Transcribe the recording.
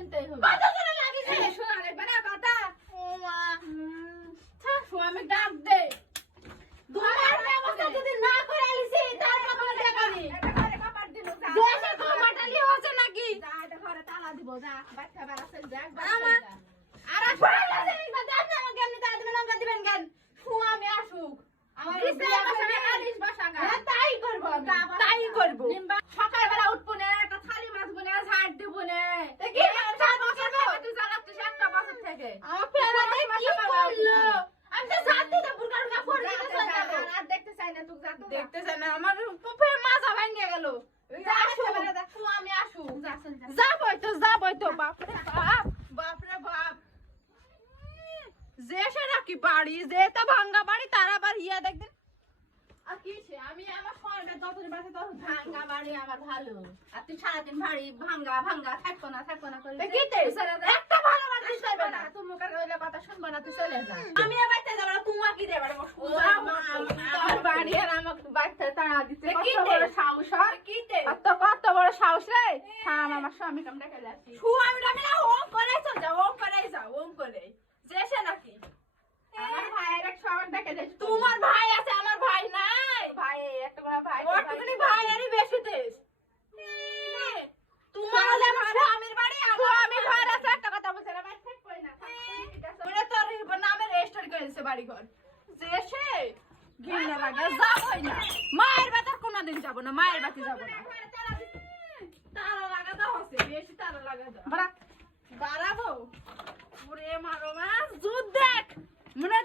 শুনতেই হবে। কত করে লাগিছে শোনা লাগবে না কথা। ও মা স্বামী ডাক দে। তোমার ব্যবস্থা যদি না করে আইছি তারপর কোন টাকা নি এটা ঘরে কাপড় দিল যা। দেশে তো মাটালি হচ্ছে নাকি যা এটা ঘরে তালা দিব যা। বাচ্চা বাড়া চল যা। আমার আর পয়লা জিনিস বাদ আপনি আমাকে এমনি তাই দিবেন লঙ্কা দিবেন কেন স্বামী আসুক। আমার দিছে বিয়ে বসা করবে, না। আলিশ বসা গা। হ্যাঁ, তাই করব তা তাই করব নিম্বা সকালবেলা উঠবো না, একটা থালি মাছবো না, ঝাড় দিব না। তা কি চার বছর থেকে তুই জ্বালাচ্ছিস, একটা বছর থেকে। আমার পেরাতে কি করলো আমি তো জানতে তো বুরকার না পড়ে যা, গেছে যা, যা, আর দেখতে চাই না, তুই যা তো যা। দেখতে চাই না আমার পুপের মাজা ভাঙে গেল যা, সকালবেলা দেখ, স্বামী আসুক। যা, চল যা। যাবই তো বাপ রে বাপ বাপ রে বাপ যে সে নাকি বাড়ি যে তা ভাঙ্গা বাড়ি তার আবার ইয়া দেখবেন আর কি সে, আমি আমার সময়টা যতদিন বাঁচে তত ভাঙ্গা বাড়ি আমার ভালো। আর তুই সারাদিন বাড়ি ভাঙ্গা ভাঙ্গা থাকবো না করে তা কি তে? একটা ভালো বাড়ি তুই চাইবে না তুই মুখের কইলে কথা শুনবো না, তুই চলে যা। আমি এ বাড়িতে যাব না তোমার কি দেবার তোর বাড়ি আর আমাকে বাড়িতে তাড়া দিতে এ কি কত তে? বড় সাহস হয়? কি তে আর তো কত বড় সাহস রে। থাম, আমার স্বামী কামড়ে খেলে আসি। আমি ডাকে না ওম করে চল যাও ওম করে যাও ওম করে যে সে নাকি আমার ভাইয়ের এক সবার দেখে যাই। তোমার ভাই আছে আমার ভাই নাই ভাই একটা করে ভাই ওটুকুনি ভাই আরই বেশি দেশ তোমার হলে আমার স্বামীর বাড়ি আমি ঘর আছে একটা কথা বলছি না, ভাই থাকবই না, ঠিক আছে। ওরা তোর নামে রেজিস্টার করে দিছে বাড়ি ঘর যে সে ঘিন্না লাগে যাবই না মায়ের বাড়ি কোনোদিন যাব না মায়ের বাড়ি যাব না তারা লাগা দাও হচ্ছে বেশি তারা লাগা দাও বড়া দাঁড়াবো ওরে মারো মা যুদ্ধ দেখ মনে